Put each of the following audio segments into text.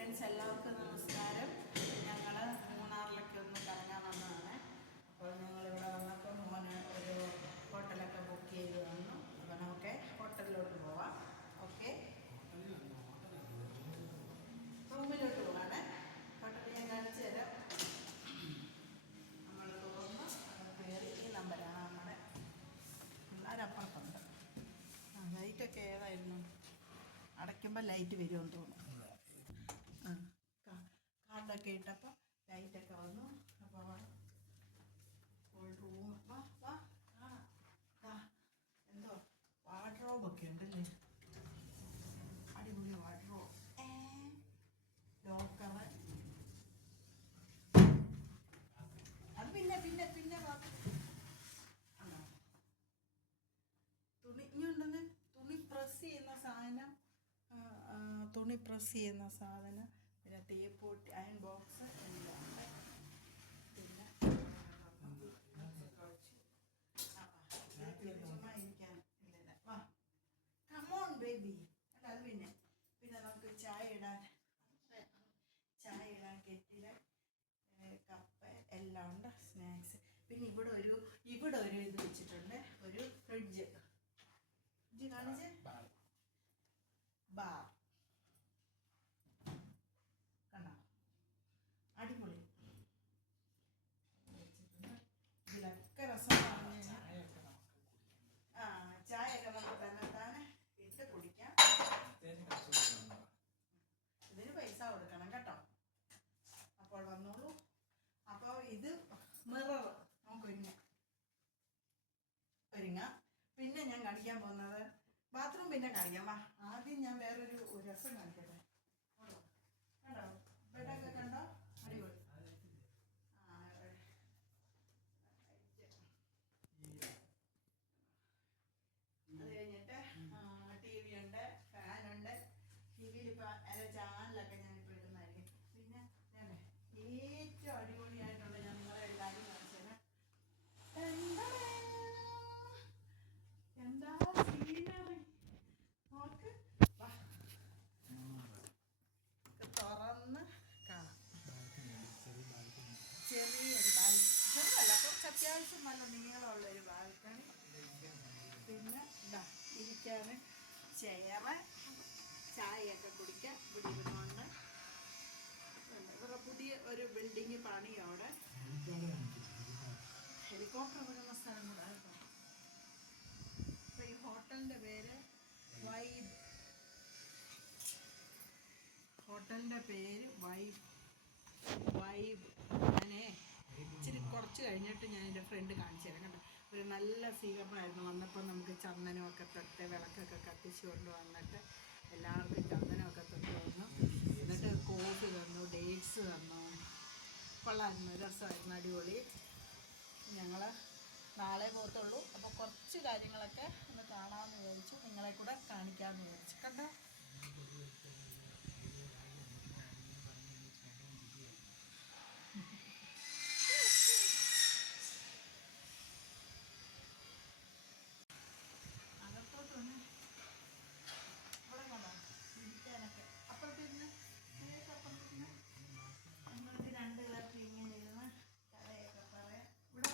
Friends, എല്ലാവർക്കും നമസ്കാരം. ഞങ്ങൾ മൂന്നാറിലൊക്കെ ഒന്ന് കറങ്ങാൻ വന്നതാണ്. അപ്പോൾ ഞങ്ങളിവിടെ വന്നപ്പോൾ മോന് ഒരു ഹോട്ടലൊക്കെ ബുക്ക് ചെയ്ത് വന്നു. അപ്പോൾ നമുക്ക് ഹോട്ടലിലോട്ട് പോവാം. ഓക്കെ, റൂമിലോട്ട് പോകാണ്. ഹോട്ടലിൽ ഞാൻ കാണിച്ചു തരാം. നമ്മൾ പോകുമ്പോൾ കയറി ഈ നമ്പരാണ് നമ്മുടെ പിള്ളേരപ്പുറത്തുണ്ട്. ലൈറ്റൊക്കെ ഏതായിരുന്നു? അടയ്ക്കുമ്പോൾ ലൈറ്റ് വരുമെന്ന് തോന്നുന്നു. കാർഡൊക്കെ ഇട്ടപ്പോൾ ലൈറ്റൊക്കെ വന്നു. അപ്പോൾ റൂം എന്തോ വാർഡ്രോബൊക്കെ ഉണ്ടല്ലേ, അടിപൊളി വാർഡ്രോബ്, ലോക്കർ. അത് പിന്നെ പിന്നെ പിന്നെ തുണി ഇനിയുണ്ടെന്ന്. തുണി പ്രസ് ചെയ്യുന്ന സാധനം, പിന്നെ തേപ്പൊട്ടി, അയൺ ബോക്സ് എല്ലാം ഉണ്ട്. പിന്നെ ചുമ്മാ ഇരിക്കാൻ ഇല്ല. വാ, കമോൺ ബേബി. അല്ല, അത് പിന്നെ പിന്നെ നമുക്ക് ചായ ഇടാൻ കെറ്റില്, കപ്പ് എല്ലാം ഉണ്ട്. സ്നാക്സ്. പിന്നെ ഇവിടെ ഒരു ഇത് വെച്ചിട്ടുണ്ട്, ഒരു ഫ്രിഡ്ജ് കാണിച്ച്. ബാർ കണ്ടോ, അടിപൊളി. ഇതിലൊക്കെ രസം പറഞ്ഞു കഴിഞ്ഞാൽ ചായയൊക്കെ നമുക്ക് തന്നെത്താനെ ഇട്ട് കുടിക്കാം. ഇതിന് പൈസ കൊടുക്കണം കേട്ടോ. അപ്പോൾ വന്നോളൂ. അപ്പോൾ ഇത് മിറർ, നമുക്ക് ഒരുങ്ങാം. പിന്നെ ഞാൻ കാണിക്കാൻ പോകുന്നത് ബാത്റൂം പിന്നെ കാണിക്കാം. വാ, ആദ്യം ഞാൻ വേറൊരു രസം കാണിക്കട്ടെ. കണ്ടോ, ബെഡൊക്കെ കണ്ടോ, അടിപൊളി. അത് കഴിഞ്ഞിട്ട് TV ഉണ്ട്, ഫാനുണ്ട്. TV-യിൽ ഇപ്പോൾ ചാനലൊക്കെ ഞാനിപ്പോൾ ഇടുന്നതായിരിക്കും. പിന്നെ ഏറ്റവും അടിപൊളിയായിട്ടുള്ള ഞാൻ നിങ്ങളെ എല്ലാവരും കാണിച്ചത് എന്താ സീനറി നോക്ക്. തുറന്ന് കാണാം. ചെറിയൊരു ചെറുതല്ല, കുറച്ച് അത്യാവശ്യം നല്ല നീളമുള്ളൊരു ബാൽക്കണി. പിന്നെ ഇരിക്കാൻ ചെയറ്, ചായയൊക്കെ കുടിക്കാം. ഇവിടെ ഇരുന്നുകൊണ്ട് ഇവരുടെ പുതിയ ഒരു ബിൽഡിങ് പണിയോടെ ഹെലികോപ്റ്റർ വിടുന്ന സ്ഥലം കൂടെ കേട്ടോ. അപ്പോൾ ഈ ഹോട്ടലിൻ്റെ പേര് വൈബ്. ഞാനേ ഇച്ചിരി കുറച്ച് കഴിഞ്ഞിട്ട് ഞാൻ എൻ്റെ ഫ്രണ്ട് കാണിച്ചു തരാം കേട്ടോ. ഒരു നല്ല സ്വീകരണമായിരുന്നു. വന്നപ്പോൾ നമുക്ക് ചന്ദനമൊക്കെ തൊട്ട് വിളക്കൊക്കെ കത്തിച്ച് കൊണ്ട് വന്നിട്ട് എല്ലാവർക്കും ചന്ദനമൊക്കെ തൊട്ട് വന്നു. എന്നിട്ട് കോഫി തന്നു, ഡേറ്റ്സ് തന്നു. കൊള്ളായിരുന്നു, രസമായിരുന്നു, അടിപൊളി. ഞങ്ങൾ നാളെ പോകത്തുള്ളൂ. അപ്പോൾ കുറച്ച് കാര്യങ്ങളൊക്കെ ഒന്ന് കാണാമെന്ന് വിചാരിച്ചു, നിങ്ങളെ കൂടെ കാണിക്കാമെന്ന് വിചാരിച്ചു. കണ്ടോ, അകത്തോട്ടൊന്ന് ഇവിടെ കൊണ്ടോ ഇരിക്കാനൊക്കെ. അപ്പുറത്തിരുന്ന് നിങ്ങൾക്ക് 2 പേർക്ക് ഇങ്ങനെ ഇരുന്ന് കഥയൊക്കെ പറയാം. ഇവിടെ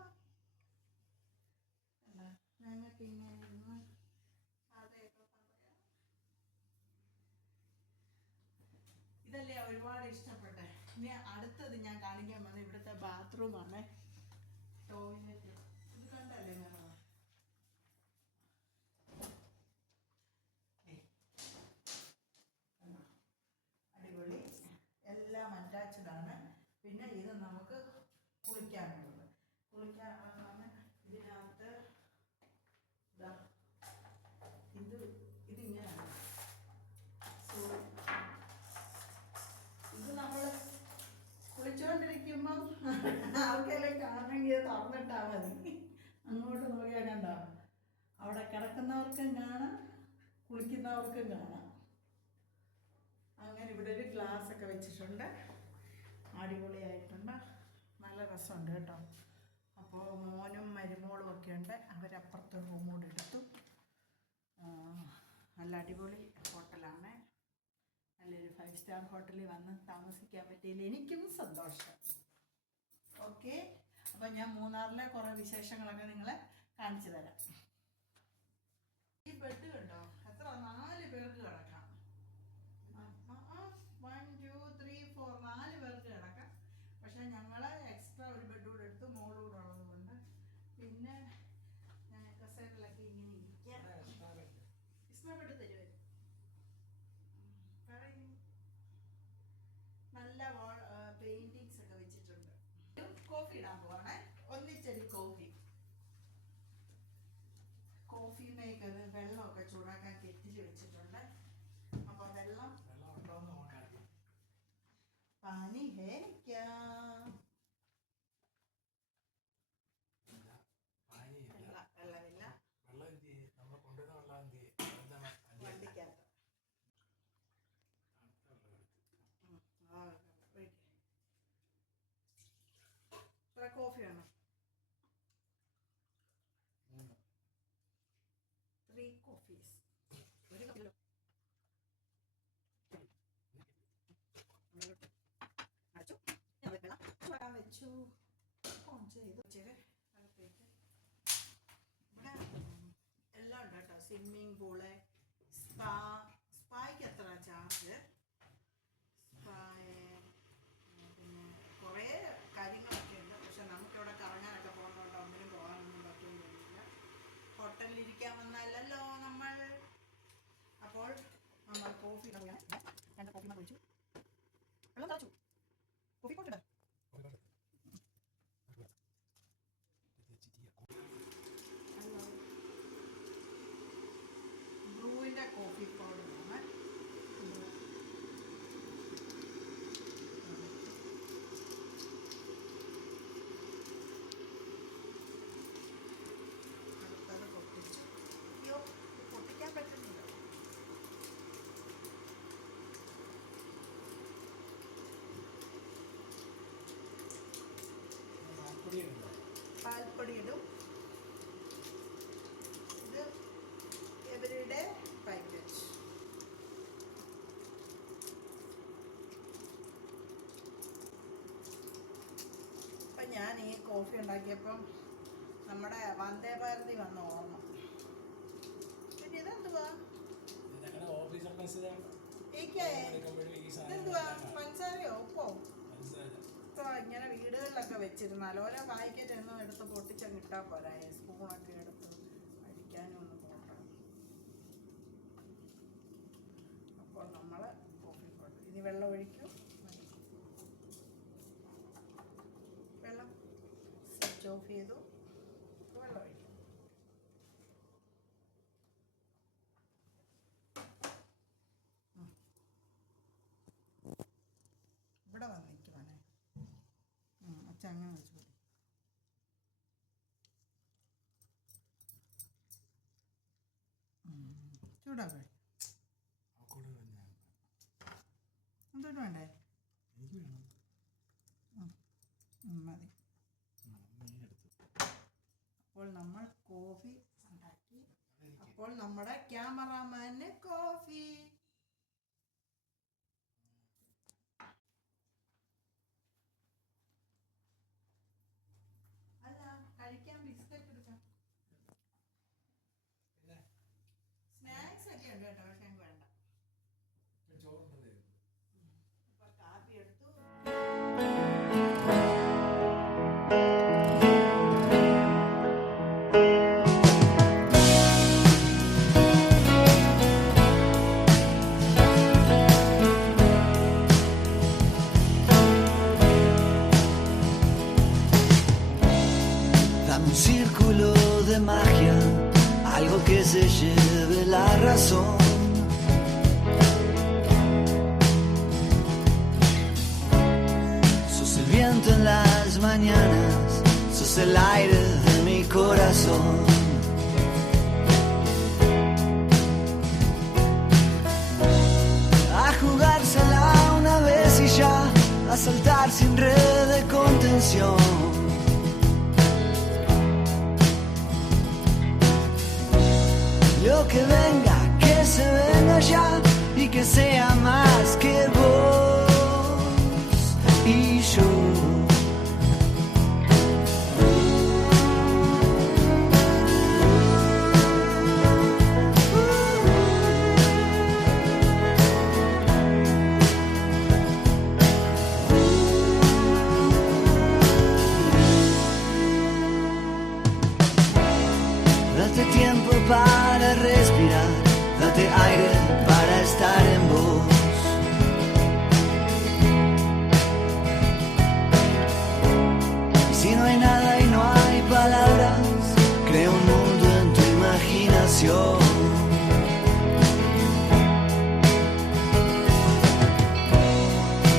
വാ എന്താ, ഞങ്ങൾക്ക് ഇങ്ങനെ ഇരുന്ന് കഥയൊക്കെ പറയാം. ഇതല്ലേ ഒരുപാട് ഇഷ്ടപ്പെട്ടെ. ഇനി അടുത്തത് ഞാൻ കാണിക്കാൻ വന്നത് ഇവിടുത്തെ ബാത്റൂമാണ്, ടോയ്ലറ്റ്. ഇത് കണ്ടല്ലേ ഞങ്ങൾ അടിപൊളി, എല്ലാം അറ്റാച്ച്ഡാണ്. പിന്നെ ഇത് നമുക്ക് കുളിക്കാനുള്ളത്. ഇതിനകത്ത് ഇതിങ്ങനെയാണ്. ഇത് നമ്മൾ കുളിച്ചോണ്ടിരിക്കുമ്പം ആൾക്കെല്ലാം കാണണമെങ്കിൽ തുറന്നിട്ടാൽ മതി. അങ്ങോട്ട് നോക്കിയാൽ കണ്ടോ, അവിടെ കിടക്കുന്നവർക്കും കാണാം, കുളിക്കുന്നവർക്കും കാണാം. അങ്ങനെ ഇവിടെ ഒരു ഗ്ലാസ് ഒക്കെ വെച്ചിട്ടുണ്ട്, അടിപൊളിയായിട്ടുണ്ട്, നല്ല രസമുണ്ട് കേട്ടോ. അപ്പോൾ മോനും മരുമോളും ഒക്കെ ഉണ്ട്. അവരപ്പുറത്ത് റൂം കൂടെ എടുത്തു. നല്ല അടിപൊളി ഹോട്ടലാണ്. നല്ലൊരു 5 സ്റ്റാർ ഹോട്ടലിൽ വന്ന് താമസിക്കാൻ പറ്റിയതിൽ എനിക്കും സന്തോഷം. ഓക്കെ, അപ്പം ഞാൻ മൂന്നാറിലെ കുറേ വിശേഷങ്ങളൊക്കെ നിങ്ങളെ കാണിച്ചു തരാം. ഈ ബെഡ് കണ്ടോ, എത്ര 4 പേർക്ക് കിടക്കാം. 1 2 3 4 4 പേർക്ക് കിടക്കാം. പക്ഷെ ഞങ്ങൾ എക്സ്ട്രാ ഒരു ബെഡ് കൂടെ എടുത്ത് മോളൂടെ ഉള്ളത് കൊണ്ട് പിന്നെ ഞാൻ കസേരയിലൊക്കെ ഇങ്ങനെ ഇരിക്കാം. എക്സ്ട്രാ ബെഡ് തരുമോ? നല്ല പെയിന്റിങ്സ് ഒക്കെ വെച്ചിട്ടുണ്ട്. കോഫി ഇടാൻ പോവാണേ. ഒന്നിച്ചൊരു കോഫി മേക്കർ വെള്ളമൊക്കെ ചൂടാക്കാൻ കെറ്റിൽ വെച്ചിട്ടുണ്ട്. അപ്പൊ വെള്ളം പാനി ഹേ ക്യാ വെള്ളമില്ല വണ്ടിക്കകത്ത്. കോഫി വേണം. 3 കോഫീസ്. ഒരു കിലോ വെച്ചു. ഓൺ ചെയ്ത് അകത്തേക്ക് എല്ലാം ഉണ്ട് കേട്ടോ. സ്വിമ്മിങ് പൂള്, സ്പായ്ക്ക് എത്ര ചാർജ്, പിന്നെ കുറേ കാര്യങ്ങളൊക്കെ ഉണ്ട്. പക്ഷെ നമുക്കിവിടെ കറങ്ങാനൊക്കെ പോകുന്നതുകൊണ്ട് ഒന്നിനും പോകാനൊന്നും പറ്റുന്നില്ല. ഹോട്ടലിലിരിക്കാൻ വന്നല്ലോ നമ്മൾ. അപ്പോൾ നമ്മൾ കോഫി 2 കോഫി കുടിച്ചു. വെള്ളം തളച്ചു. കോഫി പോട്ടുണ്ട്. ബ്രൂവിൻ്റെ കോഫി പൗഡറാണ്. അടുത്തത് പൊട്ടിച്ചു. അയ്യോ, പൊട്ടിക്കാൻ പറ്റുന്നില്ല. പാൽപ്പൊടി ഇടും. ഇത് എവരിഡേ പാക്കറ്റ്. അപ്പം ഞാൻ ഈ കോഫി ഉണ്ടാക്കിയപ്പം നമ്മുടെ വന്ദേ ഭാരതി വന്ന ഓർമ്മ. പിന്നെ ഇതെന്തുവാ? ഇതെന്തുവാ? പഞ്ചസാരയോ ഉപ്പോ? ഇപ്പോൾ ഇങ്ങനെ വീടുകളിലൊക്കെ വെച്ചിരുന്നാൽ ഓരോ പാക്കറ്റ് എന്നും എടുത്ത് പൊട്ടിച്ചങ്ങ് ഇട്ടാൽ പോരാ. സ്പൂണൊക്കെ എടുത്ത് അടിക്കാനും ഒന്ന് പോകണ്ട. അപ്പോൾ നമ്മൾ കോഫി പൗഡർ ഇനി വെള്ളം ഒഴിക്കും. വെള്ളം സ്വിച്ച് ഓഫ് ചെയ്തു. വെള്ളം ഒഴിക്കും. ഇവിടെ വന്നിരിക്കുവാനേ അങ്ങനെ വെച്ചു. ചൂടാക്കേ എന്തോട്ട് വേണ്ടേ? മതി. അപ്പോൾ നമ്മൾ കോഫി ഉണ്ടാക്കി. അപ്പോൾ നമ്മുടെ ക്യാമറാമാന് കോഫി. കഴിക്കാൻ ബിസ്ക്കറ്റ് എടുക്കാം. സ്നാക്സ് ഒക്കെ ഉണ്ട് കേട്ടോ. പക്ഷെ വേണ്ട. ഇപ്പൊ കാപ്പി എടുത്തു. Un círculo de magia, algo que se lleve la razón. Sos el viento en las mañanas, sos el aire de mi corazón. A jugársela una vez y ya, a saltar sin red de contención. Lo que venga, que se venga ya y que sea más para estar en vos. Y si no hay nada y no hay palabras, creo un mundo en tu imaginación.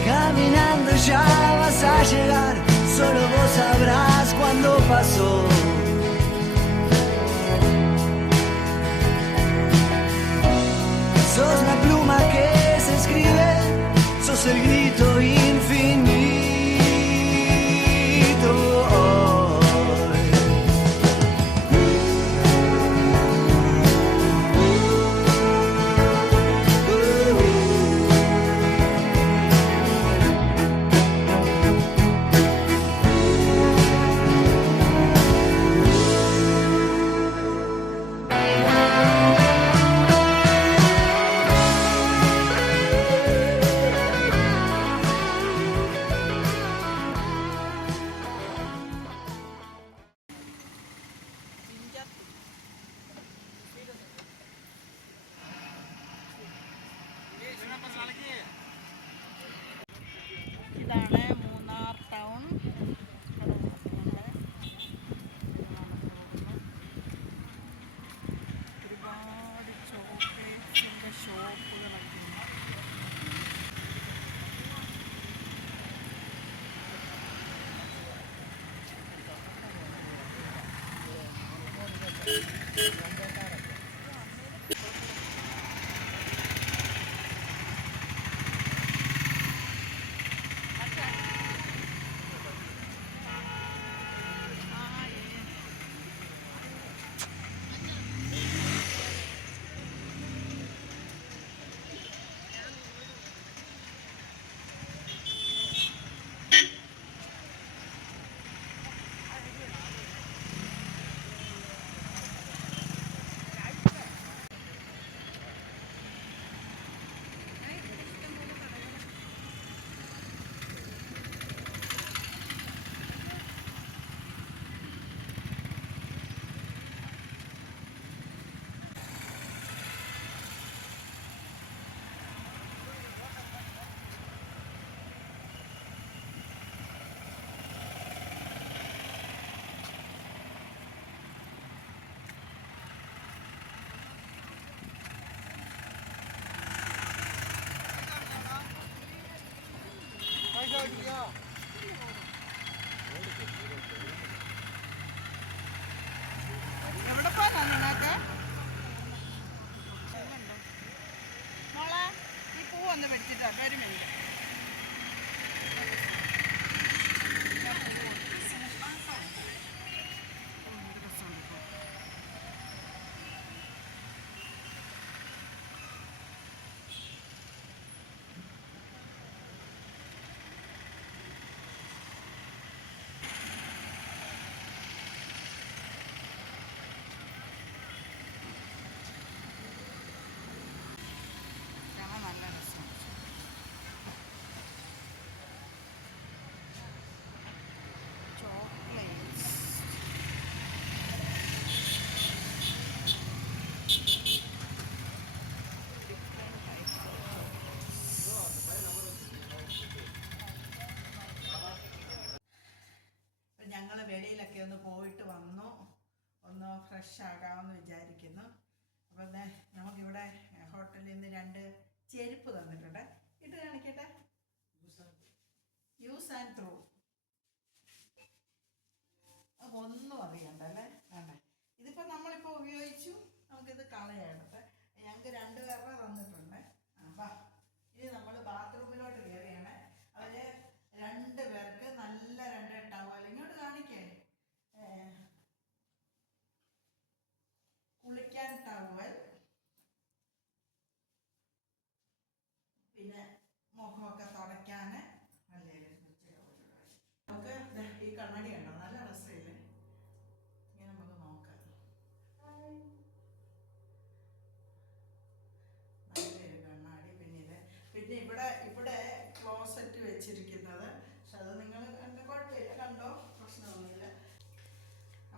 Caminando ya vas a llegar, solo vos sabrás cuándo pasó. Sos la pluma que se escribe, sos el grito infinito. ഇതാണ് Munnar town. ഒരുപാട് ചോക്ലേറ്റ്സിൻ്റെ ഷോപ്പുകളൊക്കെ ഉണ്ട്. എവിടെ പോകാനാ നിനക്ക്? മോളെ ഈ പൂ ഒന്ന് വെച്ചിട്ടോ പേര് മെയ്. നല്ല രസമാണ്. ചോക്ലേറ്റ്സ് ഞങ്ങൾ വെളിയിലൊക്കെ ഒന്ന് പോയിട്ട് വന്നു, ഒന്ന് ഫ്രഷ് ആകാമെന്ന് വിചാരിക്കുന്നു. അപ്പം നമുക്കിവിടെ ഹോട്ടലിൽ നിന്ന് 2 ചെരുപ്പ് തന്നിട്ടുണ്ട്. ഇട്ട് കാണിക്കട്ടെ. Use and throw. അപ്പോൾ ഒന്നും അറിയണ്ടല്ലേ. വേണ്ട, ഇതിപ്പോൾ നമ്മളിപ്പോൾ ഉപയോഗിച്ചു, നമുക്കിത് കളയാണത്. ഞങ്ങൾക്ക് 2 പേരുടെ തന്നിട്ടുണ്ട്. അപ്പം ഇനി നമ്മൾ ബാത്റൂമിലോട്ട് കയറിയാണ്. അവർ 2 പേർക്ക് നല്ല 2 ടവൽ ഇങ്ങോട്ട് കാണിക്കേ. കുളിക്കാൻ ടവൽ, പിന്നെ മുഖമൊക്കെ തുടയ്ക്കാൻ നമുക്ക് ഈ കണ്ണാടി കണ്ടോ, നല്ല രസമില്ലേ? ഇങ്ങനെ നമുക്ക് നോക്കാം. നല്ലൊരു കണ്ണാടി. പിന്നെ ഇവിടെ ക്ലോസറ്റ് വെച്ചിരിക്കുന്നത്. പക്ഷെ അത് നിങ്ങൾ കുഴപ്പമില്ല, കണ്ടോ, പ്രശ്നമൊന്നുമില്ല.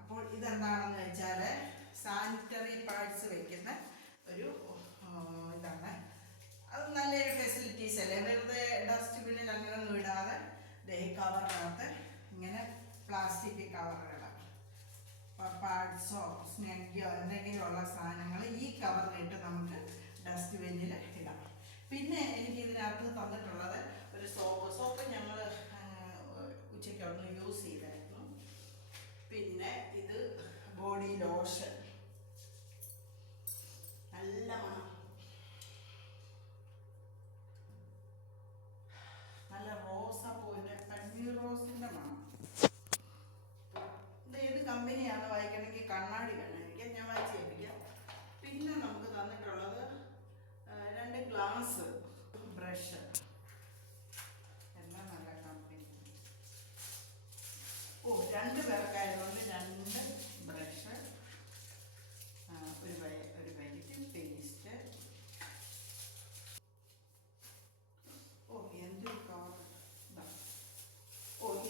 അപ്പോൾ ഇതെന്താണെന്ന് വെച്ചാൽ സാനിറ്ററി പാഡ്സ് വയ്ക്കുന്ന ഒരു ഇതാണ്. പിന്നെ എനിക്ക് ഇതിനകത്ത് തന്നിട്ടുള്ളത് ഒരു സോപ്പ് ഞങ്ങൾ ഉച്ചയ്ക്ക് ഒന്ന് യൂസ് ചെയ്തായിരുന്നു. പിന്നെ ഇത് ബോഡി ലോഷൻ, നല്ല മണം, നല്ല റോസാപ്പൂവിൻ്റെ പന്നീർ റോസിൻ്റെ മണം. ഇത് ഏത് കമ്പനിയാണ് വായിക്കണമെങ്കിൽ കണ്ണാടി വേണം എനിക്ക്, ഞാൻ വായിച്ച് കേൾപ്പിക്കാം. പിന്നെ നമുക്ക് തന്നിട്ടുള്ളത് 2 ഗ്ലാസ് ബ്രഷ്, എല്ലാം നല്ല കമ്പനി. 2 പേർക്കായതുകൊണ്ട് 2 ബ്രഷ്, ഒരു പാക്കറ്റ് പേസ്റ്റ്. എന്തൊരു കളർ!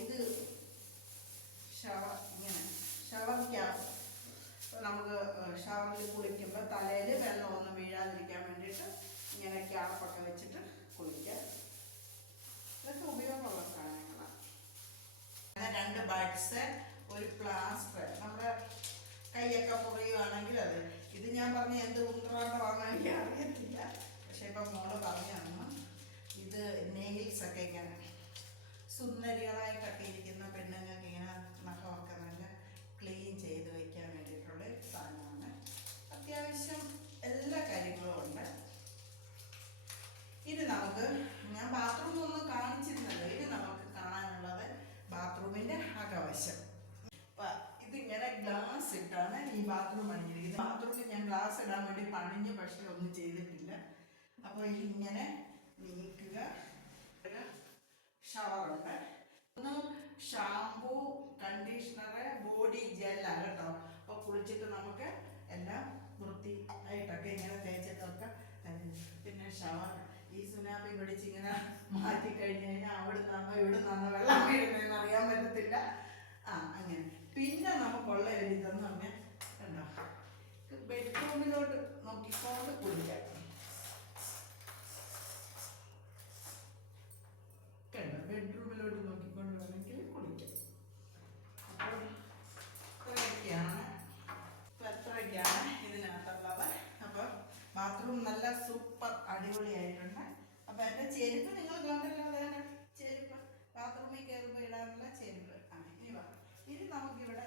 ഇത് ഷവർ ക്യാപ്പ്. നമുക്ക് ഷവറിൽ കുളിക്കുമ്പോൾ തലയിൽ വെള്ളമൊന്നും വീഴാതിരിക്കാൻ വേണ്ടിയിട്ട് ഇങ്ങനെ ക്യാപ്പൊക്കെ വെച്ചിട്ട് കുളിക്കാം. ഇതൊക്കെ ഉപയോഗമുള്ള സാധനങ്ങളാണ്. 2 ബഡ്സ്, ഒരു പ്ലാസ്റ്റർ. നമ്മുടെ കൈയൊക്കെ പൊറിയുവാണെങ്കിൽ അത്. ഇത് ഞാൻ പറഞ്ഞ എന്ത് ഉത്തരവാദിത്തമാണെന്ന് എനിക്ക് അറിയത്തില്ല, പക്ഷെ ഇപ്പം മോള് പറഞ്ഞു തന്നു. ഇത് നെയിൽസൊക്കെ ഇങ്ങനെ സുന്ദരികളായിട്ടൊക്കെ ഇരിക്കുന്ന പെണ്ണുങ്ങൾക്ക് ഇങ്ങനെ നഖമൊക്കെ നല്ല ക്ലീൻ ചെയ്ത് വയ്ക്കാൻ വേണ്ടിയിട്ടുള്ള സാധനമാണ്. അത്യാവശ്യം എല്ലാ കാര്യങ്ങളും ഉണ്ട്. ഇത് നമുക്ക്, ഞാൻ ബാത്റൂമൊന്നും കാണിച്ചിരുന്നല്ലോ, ഇത് നമുക്ക് കാണാനുള്ളത് ബാത്റൂമിൻ്റെ അകവശം. ഇതിങ്ങനെ ഗ്ലാസ് ഇട്ടാണ് ഈ ബാത്റൂം പണിഞ്ഞിരിക്കുന്നത്. ബാത്റൂമിൽ ഞാൻ ഗ്ലാസ് ഇടാൻ വേണ്ടി പണിഞ്ഞ്, പക്ഷെ ഒന്നും ചെയ്തിട്ടില്ല. അപ്പോൾ ഇങ്ങനെ നീക്കുക. ഷവറുണ്ട്, ഒന്ന് ഷാമ്പൂ, കണ്ടീഷണറ്, ബോഡി ജെല്ലാണ് കേട്ടോ. അപ്പോൾ കുളിച്ചിട്ട് നമുക്ക് എല്ലാം വൃത്തിയായിട്ടൊക്കെ ഇങ്ങനെ തേച്ചിട്ടൊക്കെ. പിന്നെ ഷവർ, ഈ സുനാമി പിടിച്ച് ഇങ്ങനെ മാറ്റി കഴിഞ്ഞ് കഴിഞ്ഞാൽ അവിടെ നിന്നോ ഇവിടെ നിന്നോ വെള്ളം വീഴുന്നതെന്ന് അറിയാൻ പറ്റത്തില്ല. അങ്ങനെ. പിന്നെ നമുക്കുള്ള ഒരു ഇതെന്ന് പറഞ്ഞാൽ കണ്ടോ, ബെഡ്റൂമിലോട്ട് നോക്കിക്കൊണ്ട് കുളിക്കാം. കണ്ടോ, ബെഡ്റൂമിലോട്ട് നോക്കിക്കൊണ്ട് വേണമെങ്കിൽ കുളിക്കാം. അപ്പോൾ ഇത്രയൊക്കെയാണ് ഇതിനകത്തുള്ളത്. അപ്പോൾ ബാത്റൂം നല്ല സൂപ്പർ അടിപൊളിയായിട്ടുണ്ട്. അപ്പോൾ എൻ്റെ ചെരുപ്പ് നിങ്ങൾ കണ്ടല്ലോ, അതാണ് ചെരുപ്പ്, ബാത്റൂമിൽ കയറുമ്പോൾ ഇടാനുള്ള ചെരുപ്പ്. ഇനി നമുക്കിവിടെ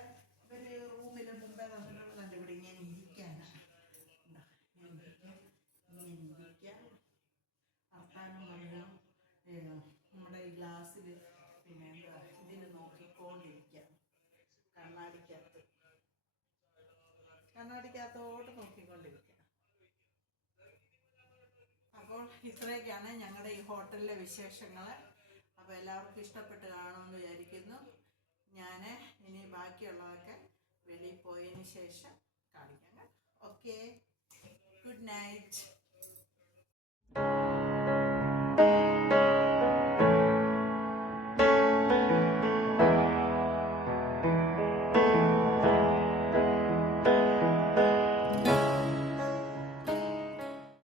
ഒരു റൂമിൽ മുമ്പേ തന്നിട്ടുള്ളത് എൻ്റെ ഇവിടെ ഇങ്ങനെ ഇരിക്കാനാണ്. ഇങ്ങനെ ഇരിക്കാം, വർത്താനം പറയാം, നമ്മുടെ ഈ ഗ്ലാസ്സിൽ പിന്നെ എന്താ ഇതിന് നോക്കിക്കൊണ്ടിരിക്കാം. കണ്ണാടിക്കകത്തോട്ട് നോക്കിക്കൊണ്ടിരിക്കാം. അപ്പോൾ ഇത്രയൊക്കെയാണ് ഞങ്ങളുടെ ഈ ഹോട്ടലിലെ വിശേഷങ്ങൾ. അപ്പോൾ എല്ലാവർക്കും ഇഷ്ടപ്പെട്ട് കാണുമെന്ന് വിചാരിക്കുന്നു. ഞാൻ ഇനി ബാക്കിയുള്ളതൊക്കെ വെളിയിൽ പോയതിന് ശേഷം കാണിക്കാം. Okay, good night.